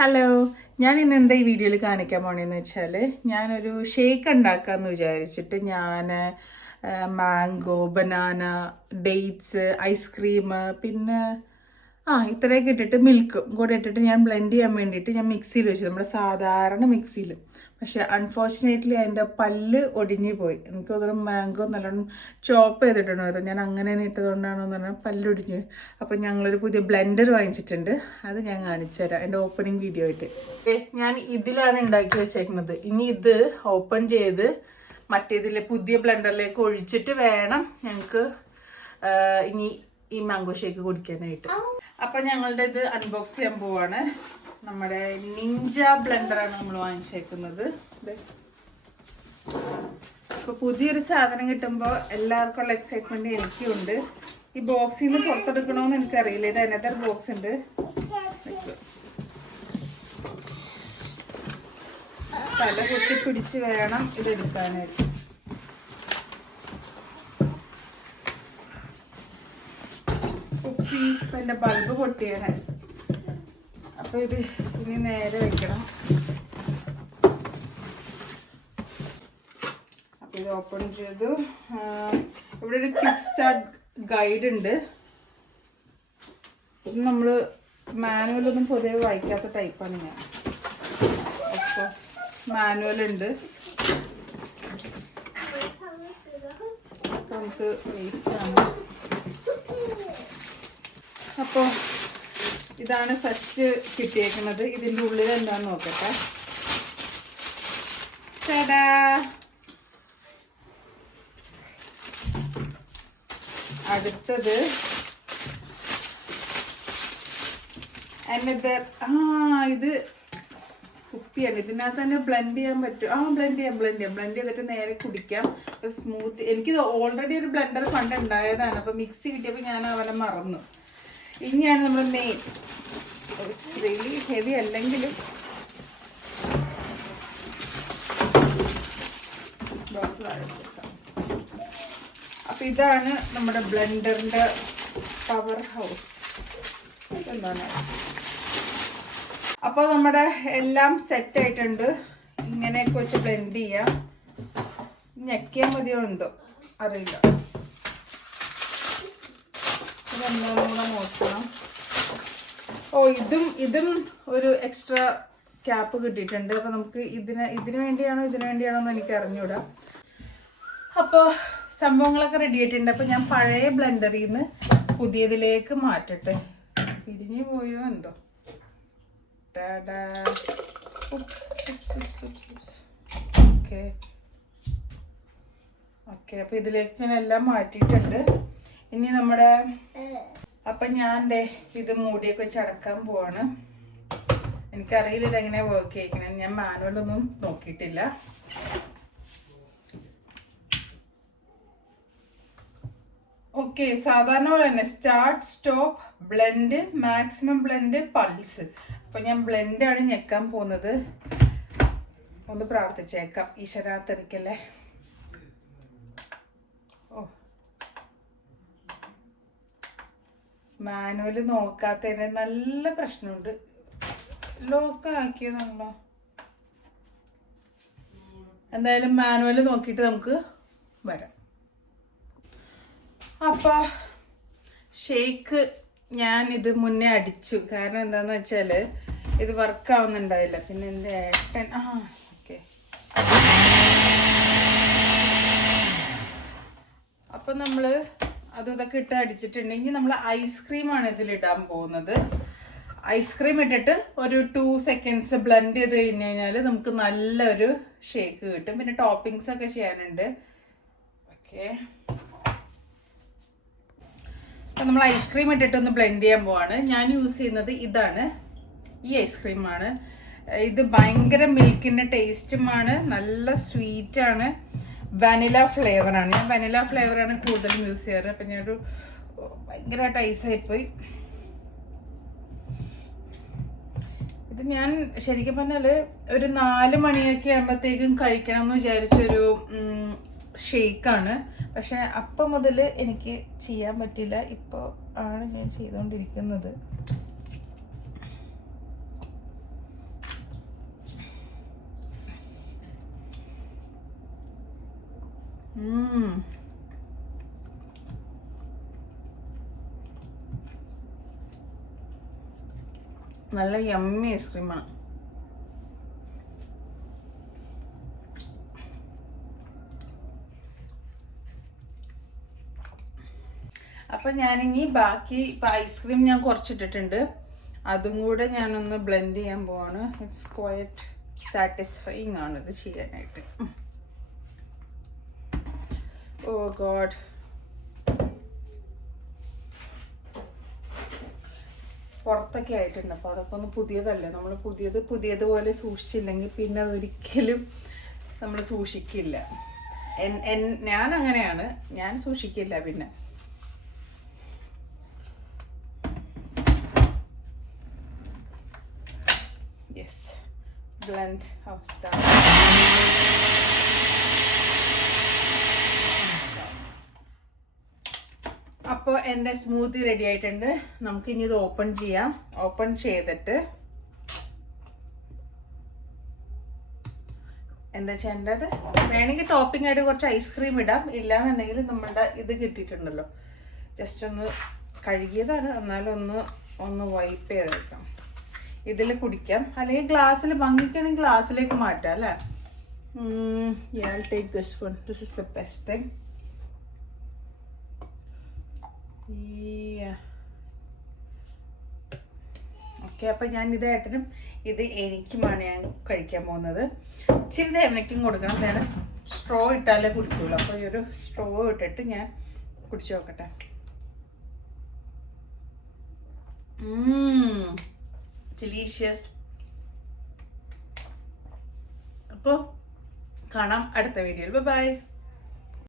Hello, ഞാൻ ഇന്ന് എന്താ ഈ വീഡിയോയിൽ കാണിക്കാൻ പോണേന്ന് വെച്ചാൽ ഞാനൊരു ഷേക്ക് ഉണ്ടാക്കാമെന്ന് വിചാരിച്ചിട്ട് മാംഗോ, ബനാന, ഡേറ്റ്സ്, ഐസ്ക്രീം, പിന്നെ ഇത്രയൊക്കെ ഇട്ടിട്ട് മിൽക്കും കൂടെ ഇട്ടിട്ട് ഞാൻ ബ്ലെൻഡ് ചെയ്യാൻ വേണ്ടിയിട്ട് ഞാൻ മിക്സിയിൽ വെച്ചു, നമ്മുടെ സാധാരണ മിക്സിയിൽ. പക്ഷേ അൺഫോർച്ചുനേറ്റ്ലി അതിൻ്റെ പല്ല് ഒടിഞ്ഞു പോയി. എനിക്ക് തോന്നുന്നു മാംഗോ നല്ലോണം ചോപ്പ് ചെയ്തിട്ടുണ്ടായിരുന്നു. ഞാൻ അങ്ങനെ ഇട്ടതുകൊണ്ടാണോ എന്ന് പറഞ്ഞാൽ പല്ലൊടിഞ്ഞു പോയി. അപ്പോൾ ഞങ്ങളൊരു പുതിയ ബ്ലെൻഡർ വാങ്ങിച്ചിട്ടുണ്ട്. അത് ഞാൻ കാണിച്ചു തരാം എൻ്റെ ഓപ്പണിംഗ് വീഡിയോ ആയിട്ട്. ഞാൻ ഇതിലാണ് ഉണ്ടാക്കി വെച്ചേക്കുന്നത്. ഇനി ഇത് ഓപ്പൺ ചെയ്ത് മറ്റേതിലെ പുതിയ ബ്ലെൻഡറിലേക്ക് ഒഴിച്ചിട്ട് വേണം ഞങ്ങൾക്ക് ഇനി ഈ മാംഗോ ഷേക്ക് കുടിക്കാനായിട്ട്. അപ്പം ഞങ്ങളുടെ ഇത് അൺബോക്സ് ചെയ്യാൻ പോവാണ്. നമ്മുടെ നിഞ്ച ബ്ലെൻഡറാണ് നമ്മൾ വാങ്ങിച്ചേക്കുന്നത്. അപ്പോൾ പുതിയൊരു സാധനം കിട്ടുമ്പോൾ എല്ലാവർക്കും ഉള്ള എക്സൈറ്റ്മെൻറ്റ് എനിക്കും ഉണ്ട്. ഈ ബോക്സിൽ നിന്ന് പുറത്തെടുക്കണമെന്ന് എനിക്കറിയില്ല. ഇത് അനദർ ബോക്സ് ഉണ്ട്. തല കുത്തി പിടിച്ച് വേണം ഇതെടുക്കാനായിട്ട്. ഇപ്പം എൻ്റെ ബൾബ് പൊട്ടിയാണ്. അപ്പോൾ ഇത് ഇനി നേരെ വെക്കണം. അപ്പോൾ ഇത് ഓപ്പൺ ചെയ്തു. ഇവിടെ ഒരു ക്വിക്ക് സ്റ്റാർട്ട് ഗൈഡ് ഉണ്ട്. ഇത് നമ്മൾ മാനുവലൊന്നും പൊതുവെ വായിക്കാത്ത ടൈപ്പാണ് ഞാൻ. ഓഫ്കോഴ്സ് മാനുവലുണ്ട്. നമുക്ക് വേസ്റ്റാണ്. അപ്പോൾ ഇതാണ് ഫസ്റ്റ് കിട്ടിയേക്കുന്നത്. ഇതിൻ്റെ ഉള്ളിൽ എന്താന്ന് നോക്കട്ടെ. ചേടാ, അടുത്തത് ഇത് കുപ്പിയാണ്. ഇതിനകത്ത് തന്നെ ബ്ലെൻഡ് ചെയ്യാൻ പറ്റും. ബ്ലെൻഡ് ചെയ്തിട്ട് നേരെ കുടിക്കാം. അപ്പോൾ സ്മൂത്ത്. എനിക്കിത് ഓൾറെഡി ഒരു ബ്ലെൻഡർ ഫണ്ട് ഉണ്ടായതാണ്. അപ്പോൾ മിക്സി കിട്ടിയപ്പോൾ ഞാൻ അവനെ മറന്നു. ഇനിയാണ് നമ്മൾ മെയിൻ. ഇറ്റ്സ് റിയലി ഹെവി അല്ലെങ്കിലും അപ്പം ഇതാണ് നമ്മുടെ ബ്ലെൻഡറിൻ്റെ പവർ ഹൗസ്. എന്താണ്? അപ്പോൾ നമ്മുടെ എല്ലാം സെറ്റായിട്ടുണ്ട്. ഇങ്ങനെയൊക്കെ വെച്ച് ബ്ലെൻഡ് ചെയ്യാം. ഞെക്കിയാൽ മതിയോ എന്തോ അറിയില്ല. ഇതെന്താണെന്ന് നോക്കണം. ഇതും ഒരു എക്സ്ട്രാ ക്യാപ്പ് കിട്ടിയിട്ടുണ്ട്. അപ്പോൾ നമുക്ക് ഇതിന് വേണ്ടിയാണോ എന്ന് എനിക്ക് അറിഞ്ഞൂടാ. അപ്പോൾ സംഭവങ്ങളൊക്കെ റെഡി ആയിട്ടുണ്ട്. അപ്പോൾ ഞാൻ പഴയ ബ്ലെൻഡറിൽ നിന്ന് പുതിയതിലേക്ക് മാറ്റട്ടെ. പിരിഞ്ഞു പോയോ എന്തോ. ഓക്കെ അപ്പോൾ ഇതിലേക്ക് ഞാൻ എല്ലാം മാറ്റിയിട്ടുണ്ട്. ഇനി നമ്മുടെ അപ്പം ഞാൻ ഇത് മൂടിയൊക്കെ വെച്ച് അടക്കാൻ പോവാണ്. എനിക്കറിയില്ല ഇതെങ്ങനെ വർക്ക് ചെയ്യിക്കണം. ഞാൻ മാനുവലൊന്നും നോക്കിയിട്ടില്ല. ഓക്കെ, സാധാരണ പോലെ തന്നെ start, stop, blend, maximum blend, pulse. അപ്പം ഞാൻ ബ്ലെൻഡാണ് ഞെക്കാൻ പോകുന്നത്. ഒന്ന് പ്രാർത്ഥിച്ചേക്കാം, ഈശ്വരാത്രിക്കല്ലേ. മാനുവൽ നോക്കാത്തതിന് നല്ല പ്രശ്നമുണ്ട്. ലോക്ക് ആക്കിയതാണല്ലോ. എന്തായാലും മാനുവൽ നോക്കിയിട്ട് നമുക്ക് വരാം. അപ്പോൾ ഷേക്ക് ഞാൻ ഇത് മുന്നേ അടിച്ചു. കാരണം എന്താണെന്ന് വെച്ചാൽ ഇത് വർക്കാവുന്നുണ്ടായില്ല. പിന്നെ എൻ്റെ ഏട്ടൻ ഓക്കെ. അപ്പം നമ്മൾ ഇതൊക്കെ ഇട്ട് അടിച്ചിട്ടുണ്ടെങ്കിൽ നമ്മൾ ഐസ്ക്രീമാണ് ഇതിലിടാൻ പോകുന്നത്. ഐസ്ക്രീം ഇട്ടിട്ട് ഒരു 2 seconds ബ്ലെൻഡ് ചെയ്ത് കഴിഞ്ഞ് കഴിഞ്ഞാൽ നമുക്ക് നല്ലൊരു ഷേക്ക് കിട്ടും. പിന്നെ ടോപ്പിങ്സ് ഒക്കെ ചെയ്യാനുണ്ട്. ഓക്കെ, അപ്പം നമ്മൾ ഐസ്ക്രീം ഇട്ടിട്ടൊന്ന് ബ്ലെൻഡ് ചെയ്യാൻ പോവാണ്. ഞാൻ യൂസ് ചെയ്യുന്നത് ഇതാണ്. ഈ ഐസ്ക്രീമാണ്. ഇത് ഭയങ്കര മിൽക്കിൻ്റെ ടേസ്റ്റുമാണ്. നല്ല സ്വീറ്റാണ്. വാനില ഫ്ലേവറാണ്. ഞാൻ വാനില ഫ്ലേവറാണ് കൂടുതലും യൂസ് ചെയ്യാറ്. അപ്പം ഞാനൊരു ഭയങ്കരമായിട്ട് ഐസായിപ്പോയി. ഇത് ഞാൻ ശരിക്കും പറഞ്ഞാൽ ഒരു 4 മണിയൊക്കെ ആകുമ്പോഴത്തേക്കും കഴിക്കണം എന്ന് വിചാരിച്ചൊരു ഷേക്കാണ്. പക്ഷെ അപ്പം മുതൽ എനിക്ക് ചെയ്യാൻ പറ്റില്ല. ഇപ്പോൾ ആണ് ഞാൻ ചെയ്തുകൊണ്ടിരിക്കുന്നത്. നല്ല യമ്മി ഐസ്ക്രീമാണ്. അപ്പം ഞാനിനി ബാക്കി ഇപ്പം ഐസ്ക്രീം ഞാൻ കുറച്ചിട്ടിട്ടുണ്ട്, അതും കൂടെ ഞാനൊന്ന് ബ്ലെൻഡ് ചെയ്യാൻ പോവാണ്. ഇറ്റ്സ് ക്വയറ്റ് സാറ്റിസ്ഫൈങ് ആണ് ഇത് ചെയ്യാനായിട്ട്. ഓ ഗോഡ്, പുറത്തൊക്കെ ആയിട്ടുണ്ട്. അപ്പോൾ അതൊക്കെ ഒന്ന് പുതിയതല്ലേ, നമ്മൾ പുതിയതുപോലെ സൂക്ഷിച്ചില്ലെങ്കിൽ പിന്നെ അതൊരിക്കലും നമ്മൾ സൂക്ഷിക്കില്ല. ഞാൻ അങ്ങനെയാണ്, ഞാൻ സൂക്ഷിക്കില്ല. പിന്നെ യെസ്, ബ്ലെൻഡ് സ്റ്റാർട്ട്. അപ്പോൾ എൻ്റെ സ്മൂത്തി റെഡി ആയിട്ടുണ്ട്. നമുക്കിനി ഇത് ഓപ്പൺ ചെയ്യാം. ഓപ്പൺ ചെയ്തിട്ട് എന്താ ചെയ്യേണ്ടത്, വേണമെങ്കിൽ ടോപ്പിംഗ് ആയിട്ട് കുറച്ച് ഐസ്ക്രീം ഇടാം. ഇല്ലാന്നുണ്ടെങ്കിൽ നമ്മളുടെ ഇത് കിട്ടിയിട്ടുണ്ടല്ലോ, ജസ്റ്റ് ഒന്ന് കഴുകിയതാണ്, എന്നാലും ഒന്ന് വൈപ്പ് ചെയ്തെടുക്കാം. ഇതിൽ കുടിക്കാം, അല്ലെങ്കിൽ ഗ്ലാസ്സിൽ ഭംഗിക്കുകയാണെങ്കിൽ ഗ്ലാസ്സിലേക്ക് മാറ്റാം അല്ലേ. I'll take this one. This is the best thing. Okay, അപ്പം ഞാൻ ഇതായിട്ടും ഇത് എനിക്കുമാണ് ഞാൻ കഴിക്കാൻ പോകുന്നത്. ഇച്ചിരി തേമനയ്ക്കും കൊടുക്കണം, നേരെ സ്ട്രോ ഇട്ടാലേ കുടിക്കുള്ളൂ. അപ്പോൾ ഈ ഒരു സ്ട്രോ ഇട്ടിട്ട് ഞാൻ കുടിച്ചു നോക്കട്ടെ. ഡെലീഷ്യസ്. അപ്പോൾ കാണാം അടുത്ത വീഡിയോയിൽ. ബൈ.